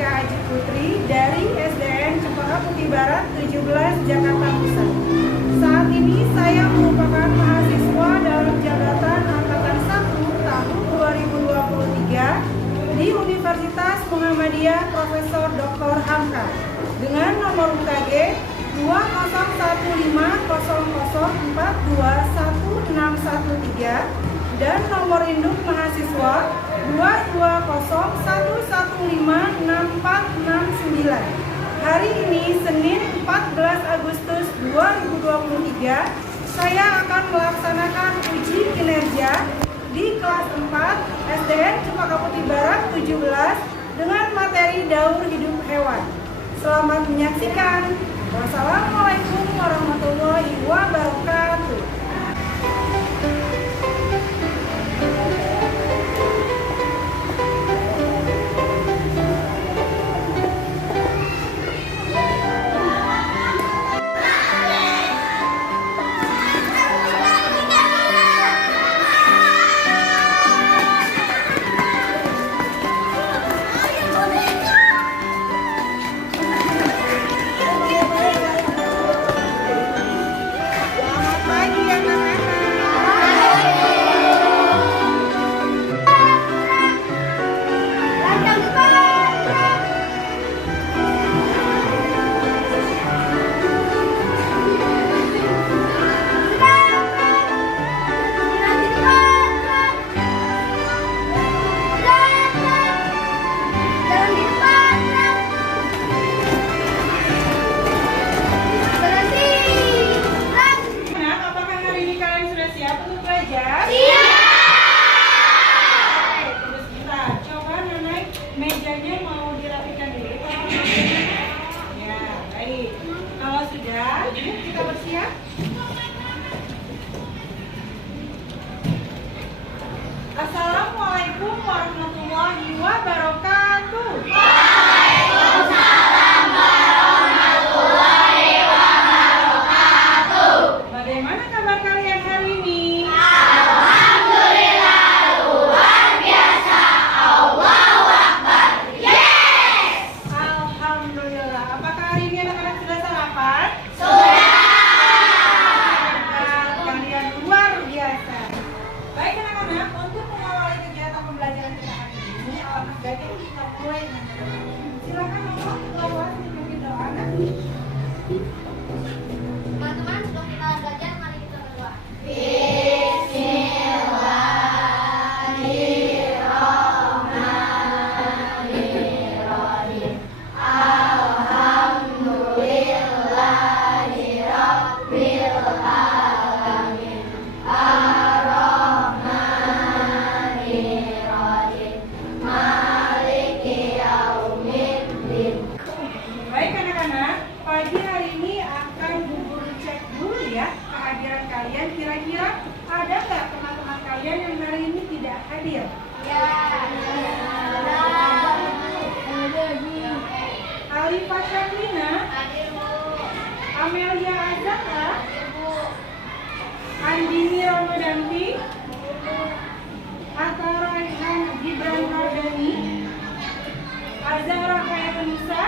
Veronica Aji Putri dari SDN Cempaka Putih Barat 17 Jakarta Pusat. Saat ini saya merupakan mahasiswa dalam jabatan Angkatan 1 tahun 2023 di Universitas Muhammadiyah Profesor Dr. Hamka dengan nomor UKG 201004211613 dan nomor induk mahasiswa 22011515649. Hari ini Senin 14 Agustus 2023 saya akan melaksanakan uji kinerja di kelas 4 SDN Cempaka Putih Barat 17 dengan materi daur hidup hewan. Selamat menyaksikan. Wassalamualaikum warahmatullahi wabarakatuh. Mejanya mau dirapikan dulu. Ya, baik. Kalau sudah, yuk kita bersiap. Assalamualaikum warahmatullahi wabarakatuh. Waalaikumsalam warahmatullahi wabarakatuh. Bagaimana kabar kalian hari ini? Alhamdulillah, luar biasa. Allahu Akbar. Yes! Alhamdulillah. Apakah hari ini anak-anak sudah sarapan? Sudah. Kalian luar biasa. Baik anak-anak, untuk mengawali kegiatan pembelajaran kita hari ini, alangkah baiknya kita mulai dengan berdoa. Silakan Allah lawan memimpin doa. Teman-teman, sebelum kita belajar, mari kita berdoa. Bismillahirrahmanirrahim. Alhamdulillahirabbil alamin. Ar-Rahmanirrahim. Maliki yaumiddin. Baik anak-anak, pagi hari ini akan Bu Guru cek dulu ya kehadiran kalian. Kira-kira ada nggak teman-teman kalian yang hari ini tidak hadir? Ya. Alifah Syaklina, Hadir, Bu. Amelia Azahra, Hadir, Bu. Andini Ramadanti, Atta Raihan Gibran Hardani, Azahra Hayatunisa,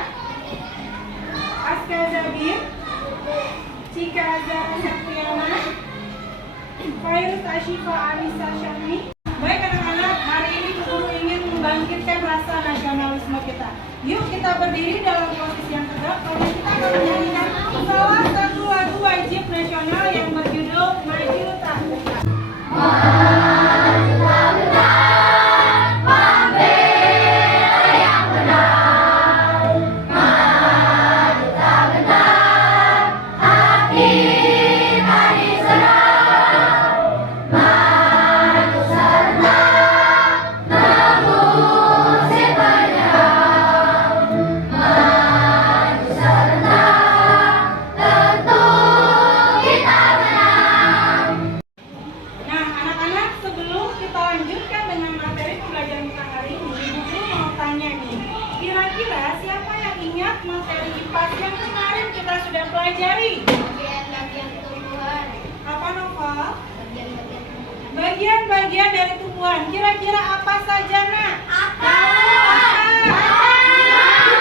Aska Zabir, Cika Azahra Syafriana, Fairuz Ashifa Anissa Syahmi. Baik anak-anak, hari ini Bu Guru ingin membangkitkan rasa nasionalisme kita. Yuk kita berdiri dalam posisi yang tegak. Kalau kita akan menyanyikan salah satu lagu wajib nasional yang berjudul Maju Tak Gentar. Nah, anak-anak, sebelum kita lanjutkan dengan materi pembelajaran kita hari ini, Bu Guru mau tanya nih, kira-kira siapa yang ingat materi IPA yang kemarin kita sudah pelajari? Bagian-bagian tumbuhan. Apa Novel? Bagian-bagian tumbuhan. Bagian-bagian dari tumbuhan. Kira-kira apa saja, Nak? Apa? Apa?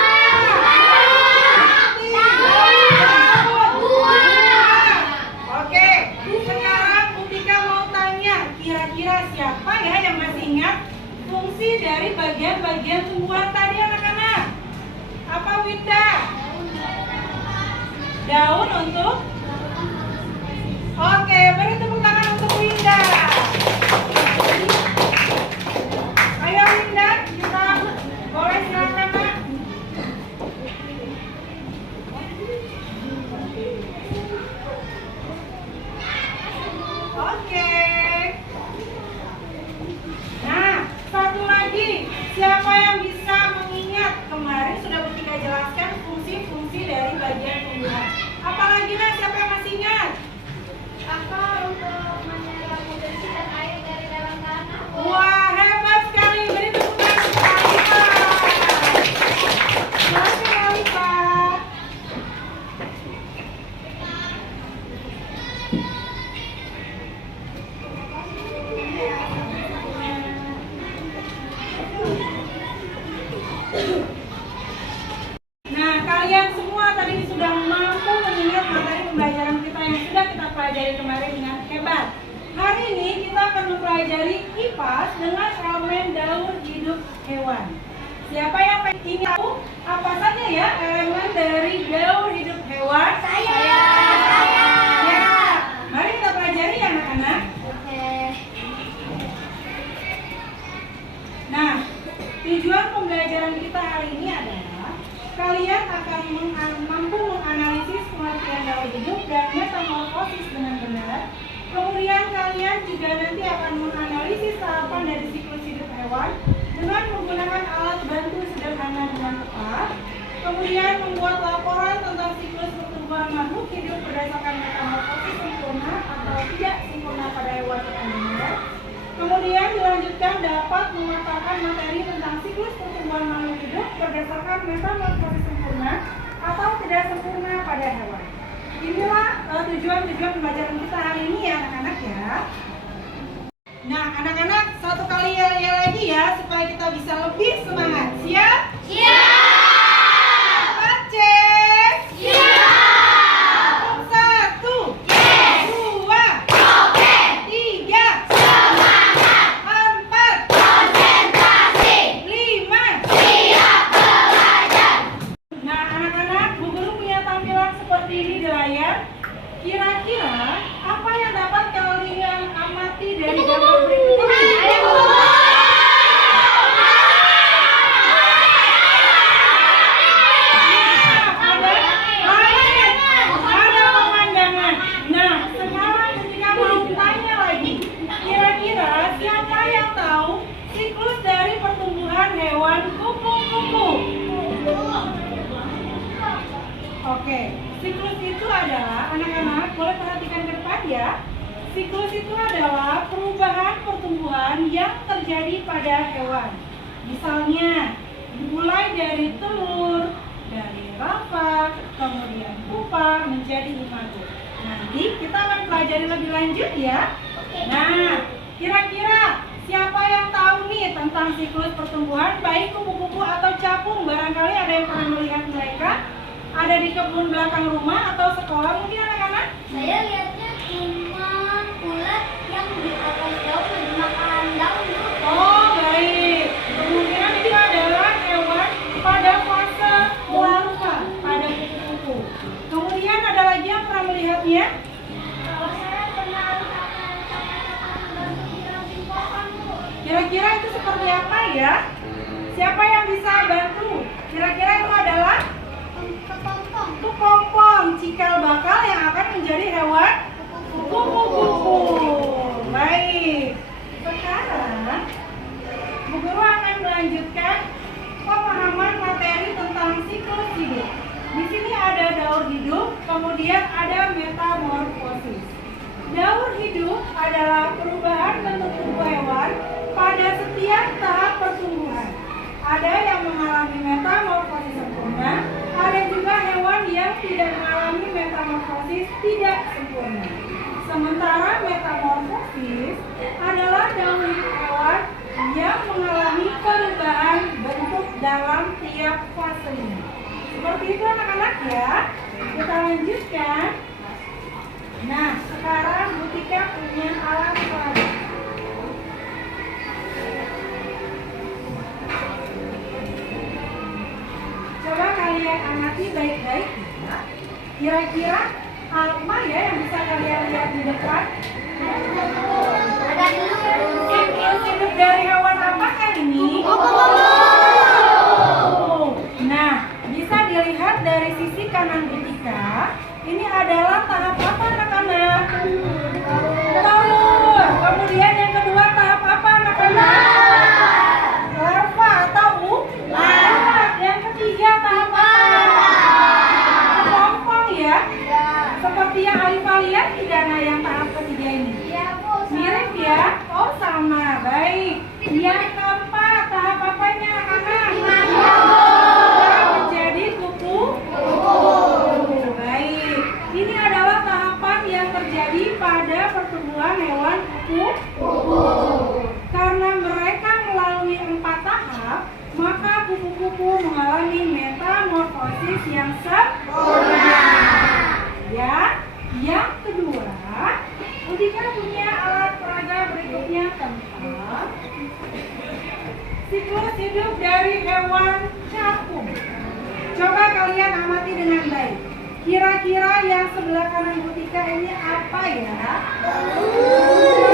bagian-bagian tumbuhan tadi anak-anak? Apa Winda? Daun untuk? Oke, beri tepuk tangan untuk Winda. Ayo Winda, kita boleh silakan Nak. Oke. Nah, satu lagi, siapa yang bisa mengingat kemarin sudah Butika jelaskan fungsi-fungsi dari bagian tumbuhan. Apalagi Nak, siapa yang masih ingat? Apa untuk menyerap nutrisi dan air dari dalam tanah? Wah, hebat sekali. Beri tepuk tangan untuk Alifah. Silahkan Alifah. Nah, kalian semua tadi sudah mampu mengingat materi pembelajaran kita yang sudah kita pelajari kemarin dengan hebat. Hari ini kita akan mempelajari IPAS dengan elemen daur hidup hewan. Siapa yang ingin tahu apa saja ya elemen dari daur hidup hewan? Saya. Ya, mari kita pelajari ya anak-anak. Oke. Nah, tujuan pembelajaran kita hari ini adalah kalian akan mampu menganalisis pengertian daur hidup dan metamorfosis dengan benar. Kemudian kalian juga nanti akan menganalisis tahapan dari siklus hidup hewan dengan menggunakan alat bantu sederhana dengan tepat. Kemudian membuat laporan tentang siklus pertumbuhan makhluk hidup berdasarkan metamorfosis sempurna atau tidak sempurna pada hewan terkandungan. Kemudian dilanjutkan dapat mematakan materi tentang siklus pertumbuhan makhluk hidup berdasarkan metamorfosis sempurna atau tidak sempurna pada hewan. Inilah tujuan-tujuan pembelajaran kita hari ini ya anak-anak ya. Nah anak-anak, satu kali ya lagi ya supaya kita bisa lebih semangat. Siap? Siap. Aceh. Siap. 1, 2, 3, Semangat. 4, Konsentrasi. 5. Siap belajar. Nah anak-anak, Bu Guru punya tampilan seperti ini di layar. Kira-kira apa yang dapat kalian amati dari gambar berikut ini? Ada pemandangan. Nah, sekarang ketika mau tanya lagi, kira-kira siapa yang tahu siklus dari pertumbuhan hewan kupu-kupu? Oke, siklus itu adalah, anak-anak boleh perhatikan ke depan ya. Siklus itu adalah perubahan pertumbuhan yang terjadi pada hewan. Misalnya, dimulai dari telur, dari larva, kemudian pupa menjadi imago. Nanti kita akan pelajari lebih lanjut ya. Nah, kira-kira siapa yang tahu nih tentang siklus pertumbuhan baik kupu-kupu atau capung? Barangkali ada yang pernah melihat mereka? Ada di kebun belakang rumah atau sekolah mungkin anak-anak? Saya lihatnya cuma ulat yang di atas daun memakan daun. Oh baik, kemungkinan itu adalah hewan pada fase larva pada kupu-kupu. Kemudian ada lagi yang pernah melihatnya? Kalau saya pernah ranting pohon, Bu. Kira-kira itu seperti apa ya? Siapa yang bisa bantu? Kira-kira itu adalah Kepompong. kepompong, cikal bakal yang akan menjadi hewan kupu-kupu. Baik. Sekarang Bu Guru akan melanjutkan pemahaman materi tentang siklus hidup. Di sini ada daur hidup, kemudian ada metamorfosis. Daur hidup adalah perubahan bentuk tubuh hewan pada setiap tahap pertumbuhan. Ada yang mengalami metamorfosis sempurna, ada juga hewan yang tidak mengalami metamorfosis tidak sempurna. Sementara metamorfosis adalah daur hidup hewan yang mengalami perubahan bentuk dalam tiap fasenya. Seperti itu anak-anak ya. Kita lanjutkan. Nah, sekarang Butika punya alat lagi. kalian amati baik-baik ya. Kira-kira apa ya yang bisa kalian lihat di depan? Ada dulu. Siklus hidup dari hewan apakah ini? Nah, bisa dilihat dari sisi kanan Butika. Ini adalah tahap apa anak-anak? Telur. Kemudian yang kedua tahap apa anak-anak? Larva atau ulat. Yang ketiga tahap apa? Kepompong ya. Seperti yang Alifah lihat tidak, nah yang tahap ketiga ini. Mirip ya? Oh sama, baik. Yang keempat tahap apanya anak-anak? Menjadi kuku. Baik. Ini adalah tahapan yang terjadi pada pertumbuhan hewan kuku. Karena mereka melalui 4 tahap, maka kupu-kupu mengalami metamorfosis yang sempurna. Ya, yang kedua, Butika punya alat peraga berikutnya tentang siklus hidup dari hewan capung. Coba kalian amati dengan baik. Kira-kira yang sebelah kanan Butika ini apa ya?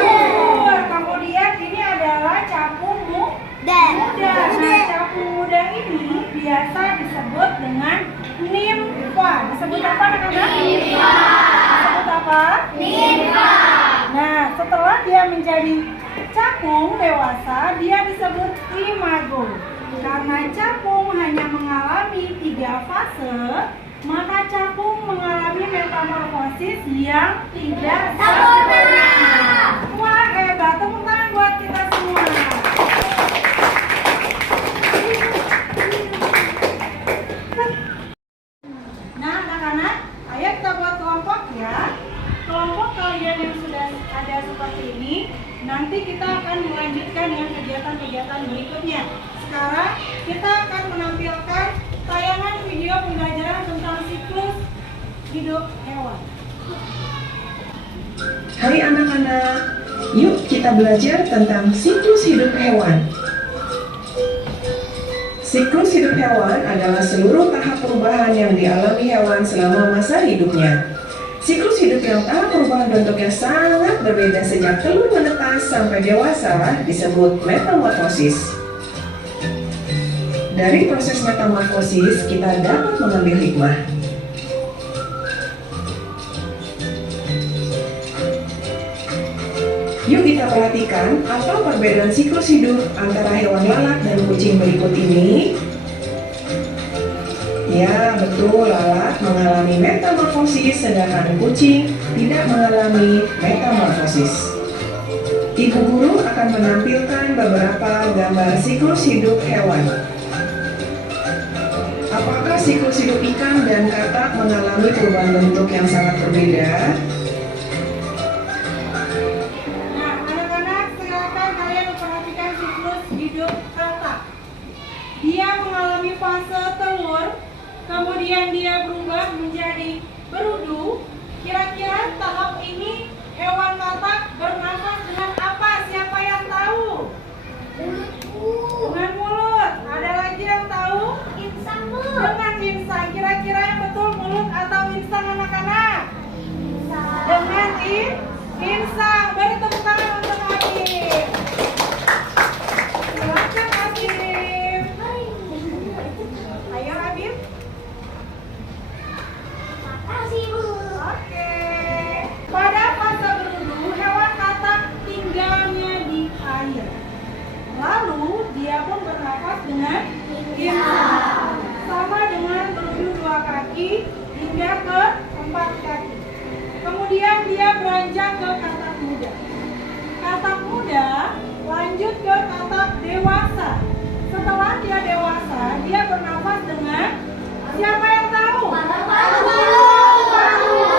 Telur. Kemudian ini adalah capung muda. Nah, capung muda ini biasa disebut dengan nimfa. Disebut apa anak-anak? Nimfa. Disebut apa? Nimfa. Nah, setelah dia menjadi capung dewasa, dia disebut imago. Karena capung hanya mengalami 3 fase, maka capung mengalami metamorfosis yang tidak sempurna. Wah, hebat. Tepuk tangan buat kita semua. Nah, anak-anak, ayo kita buat kelompok ya. Kelompok kalian yang sudah ada seperti ini, nanti kita akan melanjutkan dengan kegiatan-kegiatan berikutnya. Sekarang kita akan menampilkan tayangan video pembelajaran tentang siklus hidup hewan. Hai anak-anak, yuk kita belajar tentang siklus hidup hewan. Siklus hidup hewan adalah seluruh tahap perubahan yang dialami hewan selama masa hidupnya. Siklus hidup yang tahap perubahan bentuknya sangat berbeda sejak telur menetas sampai dewasa disebut metamorfosis. Dari proses metamorfosis kita dapat mengambil hikmah. Yuk kita perhatikan apa perbedaan siklus hidup antara hewan lalat dan kucing berikut ini. Ya, betul, lalat mengalami metamorfosis sedangkan kucing tidak mengalami metamorfosis. Ibu guru akan menampilkan beberapa gambar siklus hidup hewan. Apakah siklus hidup ikan dan katak mengalami perubahan bentuk yang sangat berbeda? Nah, anak-anak, silakan kalian memperhatikan siklus hidup katak. Dia mengalami fase telur, kemudian dia berubah menjadi berudu. Kira-kira tahap ini hewan katak bernafas dengan apa? Siapa yang tahu? Dengan mulut. Ada lagi yang tahu? Dengan insang. Kira-kira yang betul mulut atau insang anak-anak? Dengan insang. Beri tepuk tangan untuk Agif. Silakan Agif. Ayo Agif. Oke. Pada fase berudu, hewan katak tinggalnya di air. Lalu dia pun bernafas dengan insang. Sama dengan berudu 2 kaki hingga ke 4 kaki. Kemudian dia beranjak ke katak muda. Katak muda lanjut ke katak dewasa. Setelah dia dewasa, dia bernafas dengan siapa yang tahu?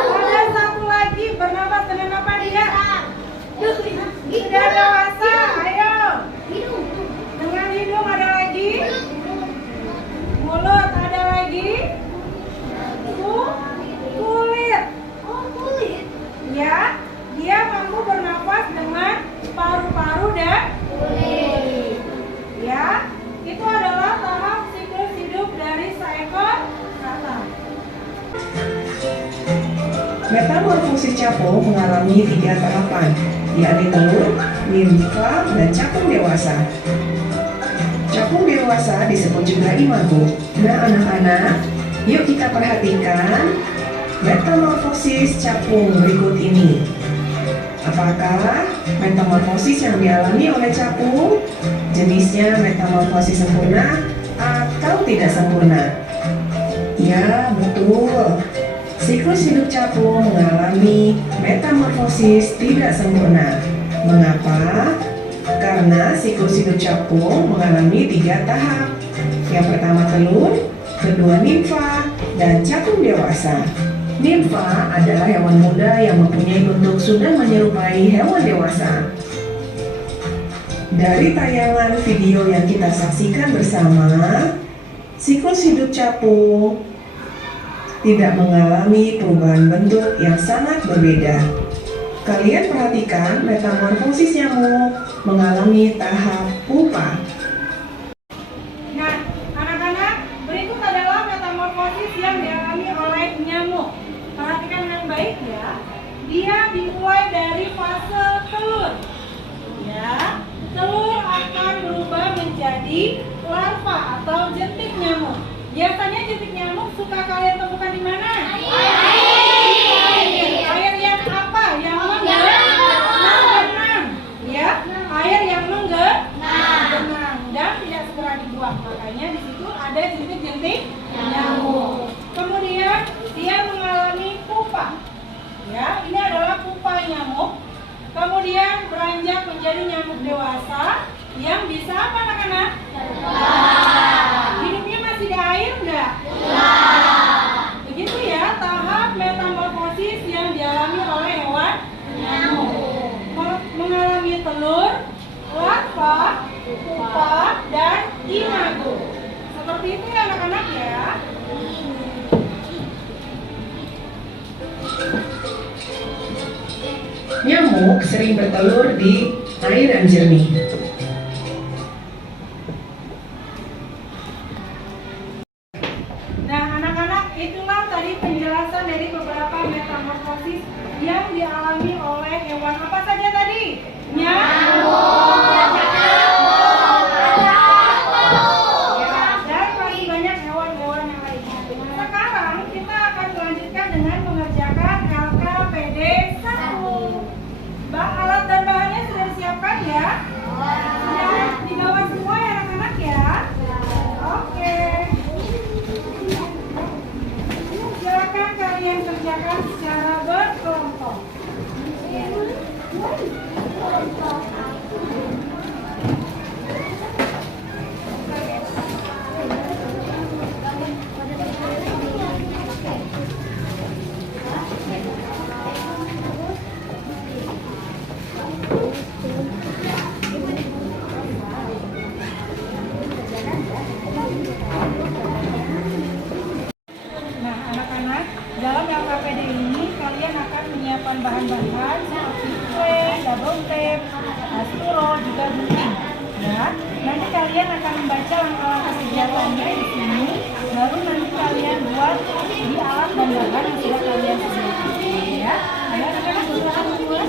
Ada satu lagi bernafas dengan apa dia? Sudah dewasa, ayo. Dengan hidung ada lagi. Mulut ada lagi. Kulit. Ya, dia mampu bernafas dengan paru-paru dan kulit. Ya, Metamorfosis capung mengalami 3 tahapan, yakni telur, nimfa, dan capung dewasa. Capung dewasa disebut juga imago. Nah anak-anak, yuk kita perhatikan metamorfosis capung berikut ini. Apakah metamorfosis yang dialami oleh capung jenisnya metamorfosis sempurna atau tidak sempurna? Ya, betul. Siklus hidup capung mengalami metamorfosis tidak sempurna. Mengapa? Karena siklus hidup capung mengalami 3 tahap. Yang pertama telur, kedua nimfa, dan capung dewasa. Nimfa adalah hewan muda yang mempunyai bentuk sudah menyerupai hewan dewasa. Dari tayangan video yang kita saksikan bersama, siklus hidup capung tidak mengalami perubahan bentuk yang sangat berbeda. Kalian perhatikan metamorfosis nyamuk mengalami tahap pupa. Nah, anak-anak, berikut adalah metamorfosis yang dialami oleh nyamuk. Perhatikan dengan baik ya. Dia dimulai dari fase telur. Ya, telur akan berubah menjadi larva atau jentik nyamuk. Biasanya jentik nyamuk suka kalian temukan di mana? Air yang apa? Yang menggenang. Ya, air yang menggenang dan tidak segera dibuang. Makanya di situ ada jentik-jentik nyamuk. Kemudian dia mengalami pupa. Ya, ini adalah pupa nyamuk. Kemudian beranjak menjadi nyamuk dewasa yang bisa apa anak-anak? Hidupnya masih di air enggak? Begitu ya tahap metamorfosis yang dialami oleh hewan nyamuk. Mengalami telur, larva, pupa, dan imago. Seperti itu ya anak-anak ya. Nyamuk sering bertelur di air yang jernih. Nah anak-anak, itulah tadi penjelasan dari beberapa metamorfosis yang dialami oleh hewan apa saja tadi? Nyamuk. Ya, dan masih banyak hewan-hewan yang lainnya. Sekarang kita akan melanjutkan dengan mengerjakan LKPD 1. Alat dan bahannya sudah disiapkan ya? Sudah dibawa semua ya anak-anak ya? Oke. Silakan kalian kerjakan secara berkelompok. Nah, anak-anak, dalam LKPD ini kalian akan menyiapkan bahan-bahan seperti kue, double tape, asturo, juga gunting. Ya, nanti kalian akan membaca langkah-langkah kegiatannya di sini, baru nanti kalian buat di alat dan bahan yang sudah kalian sediakan. Ya, ayo anak-anak silakan memulai.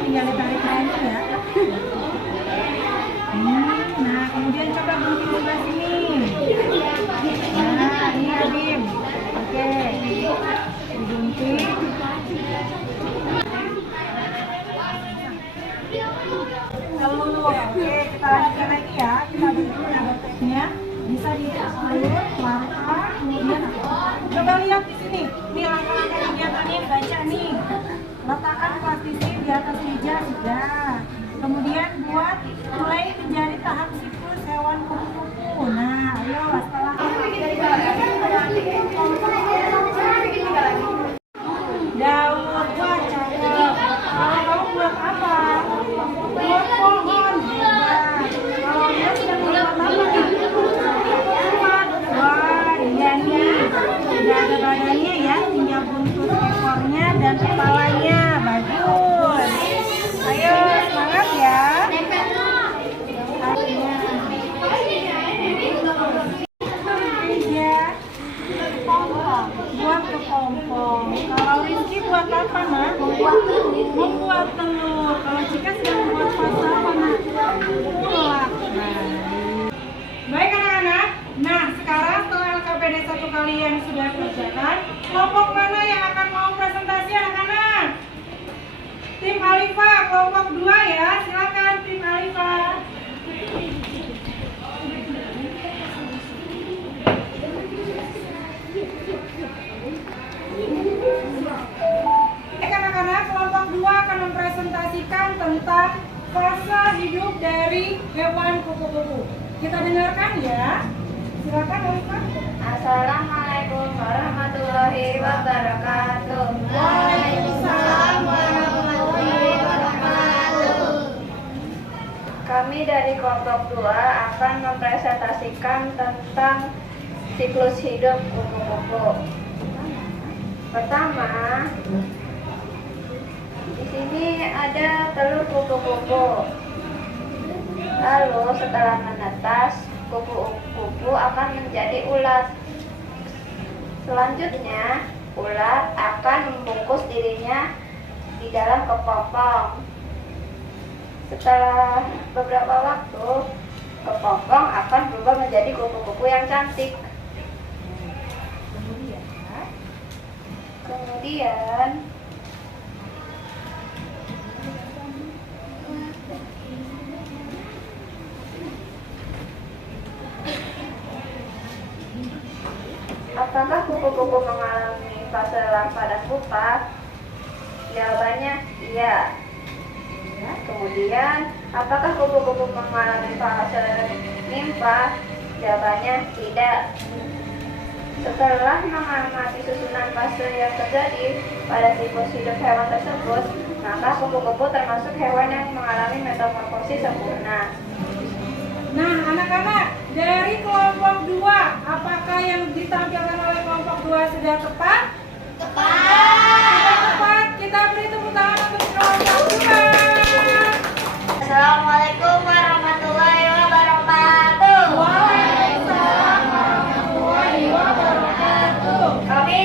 Tinggal ditarik aja ya. Nah, kemudian coba gunting sebelah sini. Nah, ini Adim. Oke, digunting. Oke, kita lanjutkan lagi ya. Kita bikin double tape-nya. Bisa diulur, larva, kemudian coba lihat di sini. Nih langkah-langkah kegiatannya baca nih. Letakkan plastisnya di atas meja sudah. Kemudian buat mulai menjadi tahap siklus hewan kupu-kupu. Nah, ayo setelah daun, wah cakep. Kalau kamu buat apa? Buat pohon. Hebat. Kalau dia sudah buat apa nih? Wah, iya nih. Sudah ada badannya ya, tinggal buntut ekornya dan kepalanya. kalian sudah kerjakan, kelompok mana yang akan mau presentasi anak-anak? Tim Alifa, kelompok 2 ya, silakan tim Alifa. Anak-anak, kelompok 2 akan mempresentasikan tentang fase hidup dari hewan kupu-kupu. Kita dengarkan ya. Silakan Alifa. Assalamualaikum warahmatullahi wabarakatuh. Waalaikumsalam warahmatullahi wabarakatuh. Kami dari kelompok 2 akan mempresentasikan tentang siklus hidup kupu-kupu. Pertama, di sini ada telur kupu-kupu. Lalu setelah menetas, kupu-kupu akan menjadi ulat. Selanjutnya, ulat akan membungkus dirinya di dalam kepompong. Setelah beberapa waktu, kepompong akan berubah menjadi kupu-kupu yang cantik. Kemudian apakah kupu-kupu mengalami fase larva dan pupa? Jawabannya iya. Kemudian, apakah kupu-kupu mengalami fase nimfa? Jawabannya tidak. Setelah mengamati susunan fase yang terjadi pada siklus hidup hewan tersebut, maka kupu-kupu termasuk hewan yang mengalami metamorfosis sempurna. Nah, anak-anak, dari kelompok 2, apakah yang ditampilkan oleh kelompok 2 sudah tepat? Sudah tepat. Kita beri tepuk tangan untuk kelompok 2. Assalamualaikum warahmatullahi wabarakatuh. Waalaikumsalam warahmatullahi wabarakatuh. Kami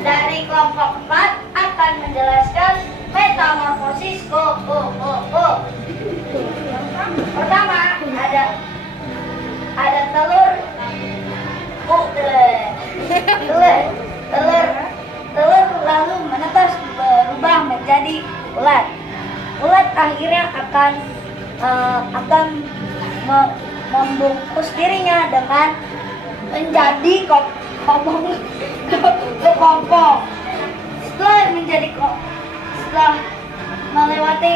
dari kelompok 4 akan menjelaskan metamorfosis kupu-kupu. Pertama, ada telur lalu menetas berubah menjadi ulat. Ulat akhirnya akan membungkus dirinya dengan menjadi kepompong. Setelah melewati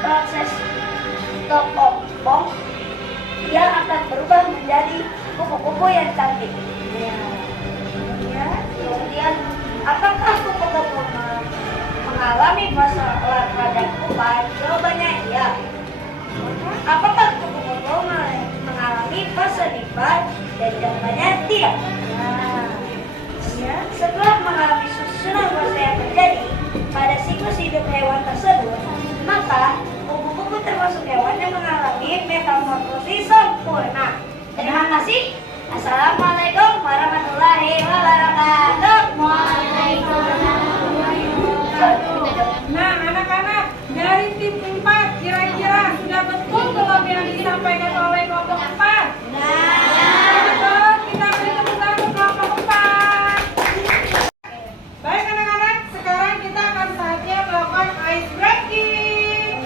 proses kepompong, dia akan berubah menjadi kupu-kupu yang cantik. Kemudian, apakah kupu-kupu mengalami fase larva dan pupa? Jawabannya iya. Apakah kupu-kupu mengalami fase nimfa? Dan jawabannya tidak. Setelah mengalami susunan fase yang terjadi pada siklus hidup hewan tersebut, maka kupu-kupu termasuk hewan yang mengalami metamorfosis sempurna. Terima kasih. Assalamualaikum warahmatullahi wabarakatuh. Nah, anak-anak, dari tim 4 kira-kira sudah betul belum yang disampaikan oleh kelompok 4? Betul, kita beri tepuk tangan untuk kelompok 4. Baik anak-anak, sekarang kita akan saatnya melakukan ice breaking.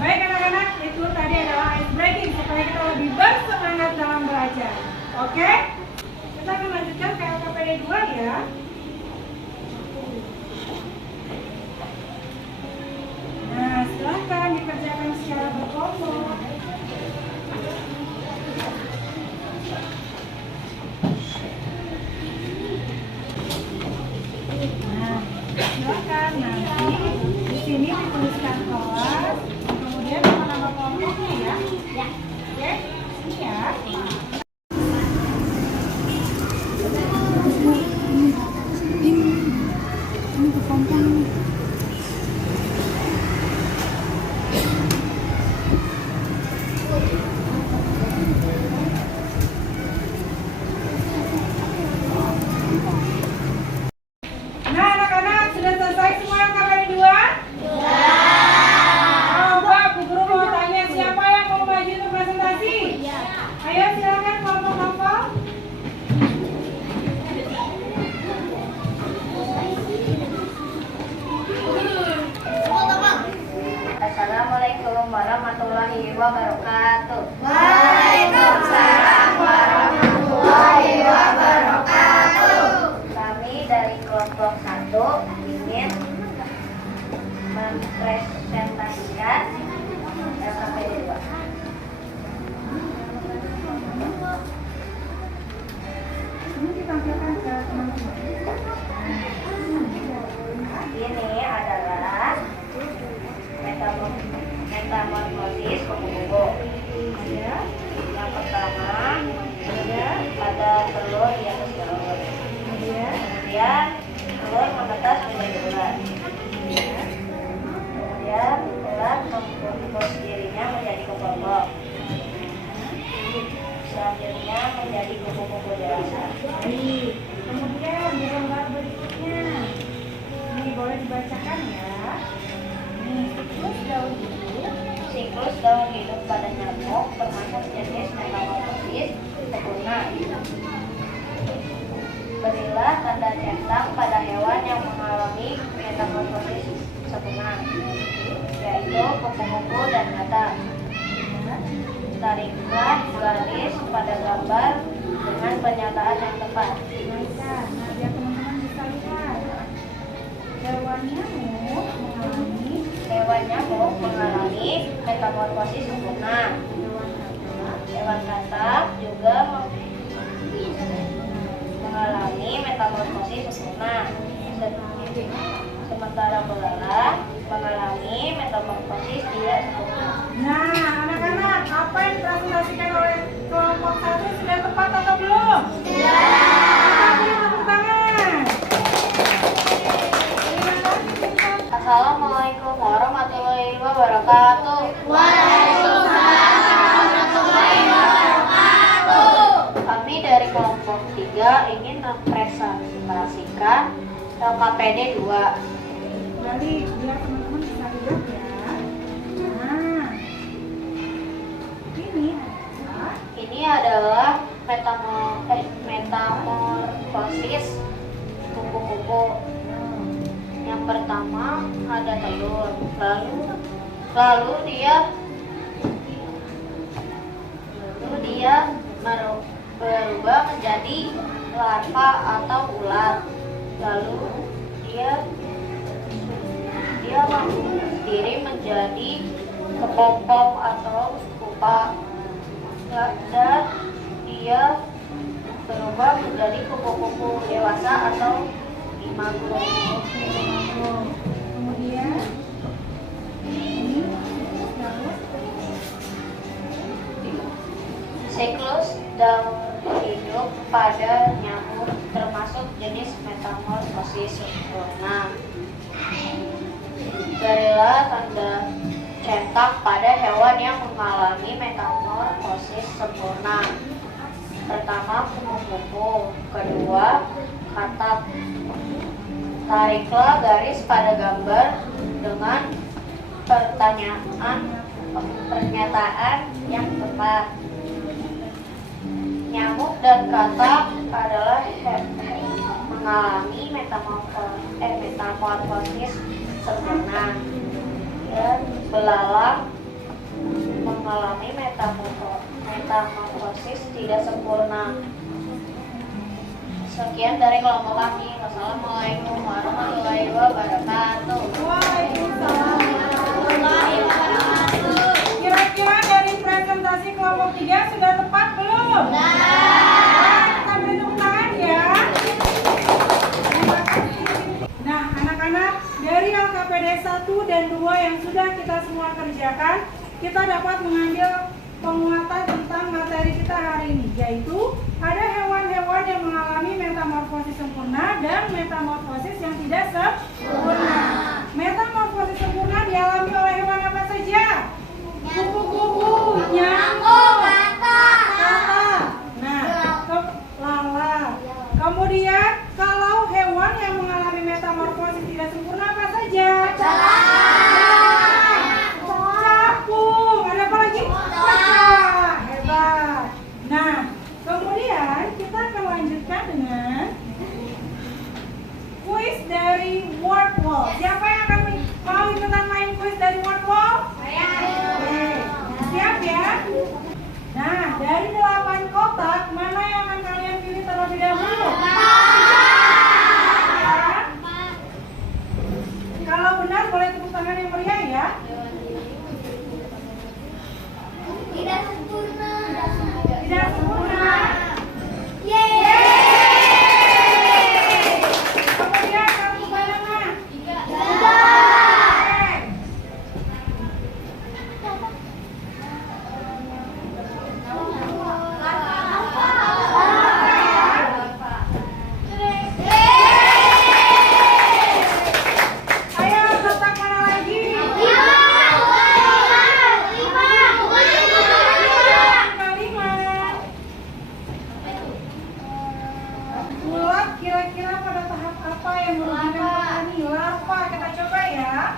Baik anak-anak, itu tadi adalah ice breaking supaya kita lebih bersemangat dalam belajar. Oke? Kita akan lanjutkan ke LKPD 2 ya. Nah, silahkan dikerjakan secara berkelompok. Nah, silakan nanti di sini dituliskan kelas, kemudian nama kelompoknya ya. Oke, sini ya. wabarakatuh. Waalaikumsalam warahmatullahi wabarakatuh. Kami dari kelompok 1 ingin mempresentasikan LKPD 2. Ini ditampilkan ke teman-teman. Ini adalah metamorfosis kupu-kupu. Yang pertama ada telur di atas daun. Kemudian telur menetas menjadi ulat. Kemudian ulat membungkus dirinya menjadi kelompok. Selanjutnya menjadi kupu-kupu dewasa. Baik. Kemudian di gambar berikutnya. Ini boleh dibacakan ya. Ini siklus daun hidup. Siklus daun hidup pada nyamuk termasuk jenis metamorfosis sempurna. Berilah tanda centang pada hewan yang mengalami metamorfosis sempurna, yaitu kupu-kupu dan kata. Tariklah garis pada gambar dengan pernyataan yang tepat. Baiklah. Nah, biar teman-teman bisa lihat. Hewan nyamuk mengalami metamorfosis sempurna. Hewan katak juga mengalami metamorfosis sempurna. Sementara belalang mengalami metamorfosis tidak sempurna. Nah, anak-anak, apa yang dipresentasikan oleh kelompok 1 sudah tepat atau belum? Sudah. Beri tepuk tangan. Terima kasih, Pintar. Assalamualaikum warahmatullahi wabarakatuh. Waalaikumsalam warahmatullahi wabarakatuh. Kami dari kelompok 3 ingin mempresentasikan LKPD 2. Balik, biar teman-teman bisa lihat ya. Nah, Ini adalah metamorfosis kupu-kupu. Yang pertama ada telur, lalu dia berubah menjadi larva atau ulat. Lalu dia membungkus diri menjadi kepompong atau pupa, dan dia berubah menjadi kupu-kupu dewasa atau imago. Kemudian ini Siklus daun hidup pada nyamuk termasuk jenis metamorfosis sempurna. Berilah tanda cetak pada hewan yang mengalami metamorfosis sempurna. Pertama, kupu-kupu. Kedua, katak. Tariklah garis pada gambar dengan pernyataan yang tepat. Nyamuk dan katak adalah mengalami metamorfosis sempurna, dan belalang mengalami metamorfosis tidak sempurna. Sekian dari kelompok kami. Wassalamualaikum warahmatullahi wabarakatuh. Waalaikumsalam. Kira-kira dari presentasi kelompok 3 sudah tepat belum? Kita beri tepuk tangan ya. Terima kasih. Nah, anak-anak, dari LKPD 1 dan 2 yang sudah kita semua kerjakan, kita dapat mengambil penguatan tentang materi kita hari ini, yaitu ada hewan-hewan yang mengalami metamorfosis sempurna dan metamorfosis yang tidak sempurna. Metamorfosis sempurna dialami oleh hewan apa saja? Kupu-kupu, nyamuk, katak, lalat. Kemudian kalau hewan yang mengalami metamorfosis tidak sempurna apa saja? Capung. Ada apa lagi? Pecah. Hebat. Nah, kemudian kita akan lanjutkan dengan kuis dari word wall. Siapa yang akan mau ikutan main kuis dari word wall? Saya. Oke. kotak, mana yang akan kalian pilih terlebih dahulu? Kalau benar boleh tepuk tangan yang meriah ya. Tidak sempurna. Tidak sempurna. Yeay. Kemudian kartu banana. Ayo kotak mana lagi? Bulat kira-kira pada tahap apa yang merugikan petani? Larva, kita coba ya.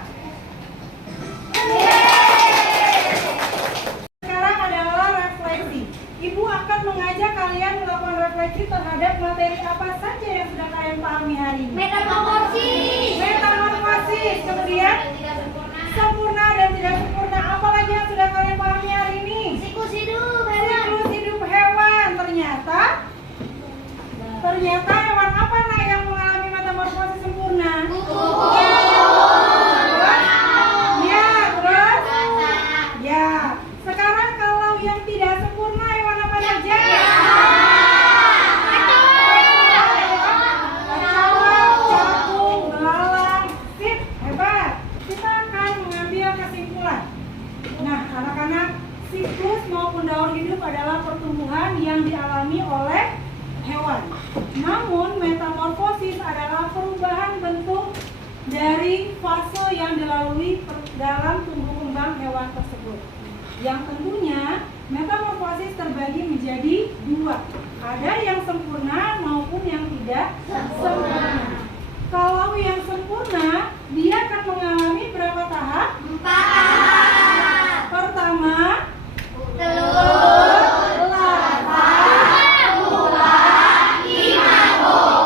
Sekarang adalah refleksi. Ibu akan mengajak kalian melakukan refleksi terhadap materi apa saja yang sudah kalian pahami hari ini. Metamorfosis, kemudian sempurna dan tidak sempurna. Apa lagi yang sudah kalian pahami hari ini? Siklus hidup hewan. Ternyata hewan apa yang mengalami metamorfosis sempurna? Terus? Ya. Sekarang kalau yang tidak sempurna hewan apa saja? Kacauan, cakung, belalang, sip, hebat. Kita akan mengambil kesimpulan. Nah, anak-anak, siklus maupun daur hidup adalah pertumbuhan yang dialami oleh hewan. Namun metamorfosis adalah perubahan bentuk dari fase yang dilalui dalam tumbuh kembang hewan tersebut. Yang tentunya metamorfosis terbagi menjadi dua. Ada yang sempurna maupun yang tidak sempurna. Kalau yang sempurna, dia akan mengalami berapa tahap? 4 tahap. Pertama, Telur.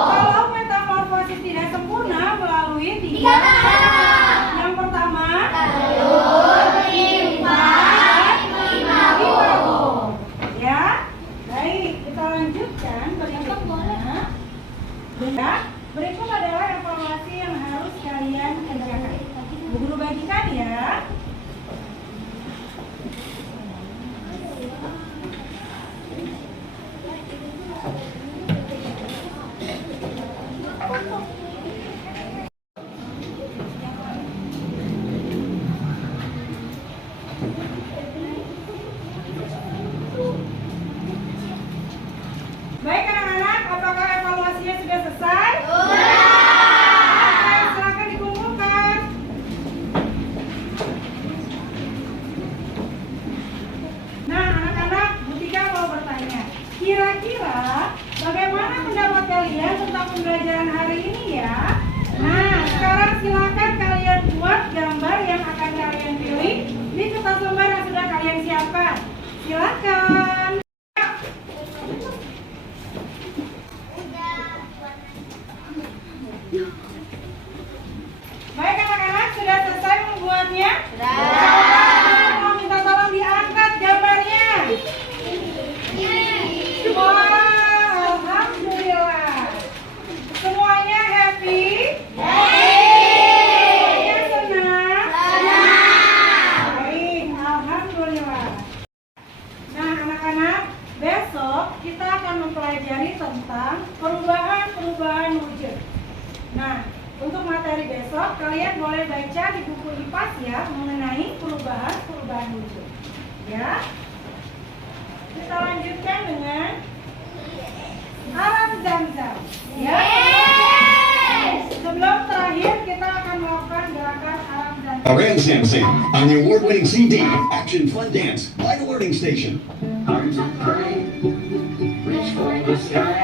kalau metamorfosis tidak sempurna melalui 3 tahap. Yang pertama, ya. Baik, kita lanjutkan berikutnya. Berikut adalah evaluasi yang harus kalian kerjakan. Bu Guru bagikan ya. Baik anak-anak, apakah evaluasinya sudah selesai? Oke, silakan dikumpulkan. Nah anak-anak, Bu Tika mau bertanya, kira-kira bagaimana pendapat kalian tentang pembelajaran hari ini ya? Nah, sekarang silakan kalian buat gambar yang akan kalian pilih di kertas lembar yang sudah kalian siapkan. Silakan. Baik anak-anak, sudah selesai membuatnya? Sudah. Mau minta tolong diangkat gambarnya. Wah, alhamdulillah. Semuanya happy? Semuanya senang? Baik, alhamdulillah. Nah anak-anak, besok kita akan mempelajari tentang perubahan-perubahan wujud. Nah, untuk materi besok kalian boleh baca di buku IPAS ya mengenai perubahan-perubahan wujud. Ya. Kita lanjutkan dengan alam zam-zam. Ya. Sebelum terakhir kita akan melakukan gerakan alam zam-zam. Aran Samsing on the award-winning CD Action Fun Dance by the Learning Station. Hearts of clay, reach for the sky.